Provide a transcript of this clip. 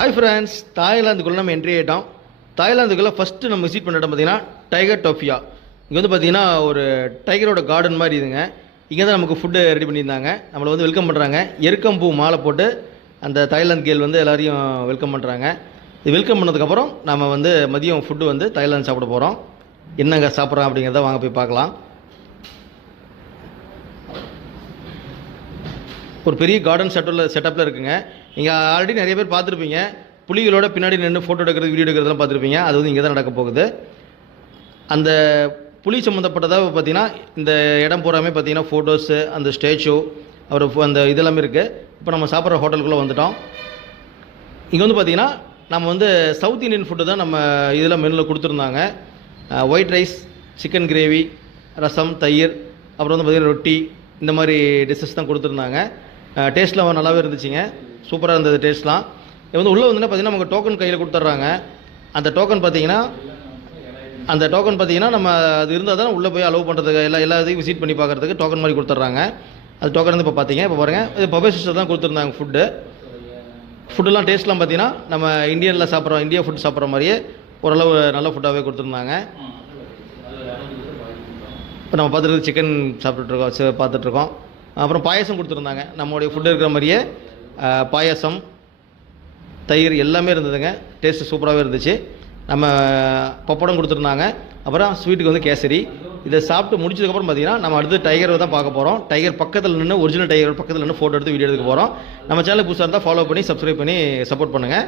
Hi friends, தாய்லாந்துக்குள்ளே நம்ம entry ஆகிட்டோம். தாய்லாந்துக்குள்ளே first நம்ம விசிட் பண்ண இடம் பார்த்தீங்கன்னா டைகர் டோஃபியா. இங்கே வந்து பார்த்தீங்கன்னா ஒரு டைகரோட கார்டன் மாதிரி இதுங்க. இங்கே தான் நமக்கு ஃபுட்டு ரெடி பண்ணியிருந்தாங்க. நம்மளை வந்து வெல்கம் பண்ணுறாங்க. எருக்கம்பூ மாலை போட்டு அந்த தாய்லாந்து கேர்ள் வந்து எல்லாரையும் வெல்கம் பண்ணுறாங்க. இது வெல்கம் பண்ணதுக்கப்புறம் நம்ம வந்து மதியம் ஃபுட்டு வந்து தாய்லாந்து சாப்பிட போகிறோம். என்னங்க சாப்பிட்றோம் அப்படிங்கிறத வாங்க போய் பார்க்கலாம். ஒரு பெரிய கார்டன் செட்டப்பில் இருக்குங்க. நீங்கள் ஆல்ரெடி நிறைய பேர் பார்த்துருப்பீங்க. புலிகளோட பின்னாடி நின்று ஃபோட்டோ எடுக்கிறது, வீடியோ எடுக்கிறதுலாம் பார்த்துருப்பீங்க. அது வந்து இங்கே தான் நடக்க போகுது. அந்த புலி சம்மந்தப்பட்டதாக பார்த்தீங்கன்னா இந்த இடம் பூராமே பார்த்தீங்கன்னா ஃபோட்டோஸு, அந்த ஸ்டேச்சு, அந்த இதெல்லாமே இருக்குது. இப்போ நம்ம சாப்பிட்ற ஹோட்டலுக்குள்ளே வந்துட்டோம். இங்கே வந்து பார்த்திங்கன்னா நம்ம வந்து சவுத் இந்தியன் ஃபுட்டு தான் நம்ம இதில் மெனுவில் கொடுத்துருந்தாங்க. ஒயிட் ரைஸ், சிக்கன் கிரேவி, ரசம், தயிர், அப்புறம் வந்து பார்த்திங்கன்னா ரொட்டி, இந்த மாதிரி டிஷ்ஷஸ் தான் கொடுத்துருந்தாங்க. டேஸ்ட்லாம் நல்லாவே இருந்துச்சுங்க. சூப்பராக இருந்தது டேஸ்ட்லாம். இது வந்து உள்ளே வந்து பார்த்திங்கன்னா நமக்கு டோக்கன் கையில் கொடுத்துட்றாங்க. அந்த டோக்கன் பார்த்திங்கன்னா நம்ம அது இருந்தால் தான் உள்ளே போய் அலோவ் பண்ணுறதுக்கு எல்லா இதையும் விசிட் பண்ணி பார்க்குறதுக்கு டோக்கன் மாதிரி கொடுத்துட்றாங்க. அது டோக்கன் வந்து இப்போ பார்த்தீங்க. இப்போ பாருங்கள், இது பஃபே சிஸ்டம் தான் கொடுத்துருந்தாங்க. ஃபுட்டுலாம் டேஸ்ட்லாம் பார்த்திங்கன்னா நம்ம இந்தியா ஃபுட் சாப்பிட்ற மாதிரியே ஓரளவு நல்ல ஃபுட்டாகவே கொடுத்துருந்தாங்க. இப்போ நம்ம பார்த்துட்டு சிக்கன் பார்த்துட்ருக்கோம். அப்புறம் பாயசம் கொடுத்துருந்தாங்க. நம்மளுடைய ஃபுட்டு இருக்கிற மாதிரியே பாயசம், தயிர் எல்லாமே இருந்ததுங்க. டேஸ்ட்டு சூப்பராகவே இருந்துச்சு. நம்ம பப்படம் கொடுத்துருந்தாங்க. அப்புறம் ஸ்வீட்டுக்கு வந்து கேசரி. இதை சாப்பிட்டு முடிச்சதுக்கப்புறம் பார்த்திங்கன்னா நம்ம அடுத்து டைகரை தான் பார்க்க போகிறோம். டைகர் பக்கத்தில் நின்று, ஒரிஜினல் டைகர் பக்கத்தில் நின்று ஃபோட்டோ எடுத்து வீடியோ எடுக்க போகிறோம். நம்ம சேனல் புதுசாக இருந்தால் ஃபாலோ பண்ணி சப்ஸ்கிரைப் பண்ணி சப்போர்ட் பண்ணுங்கள்.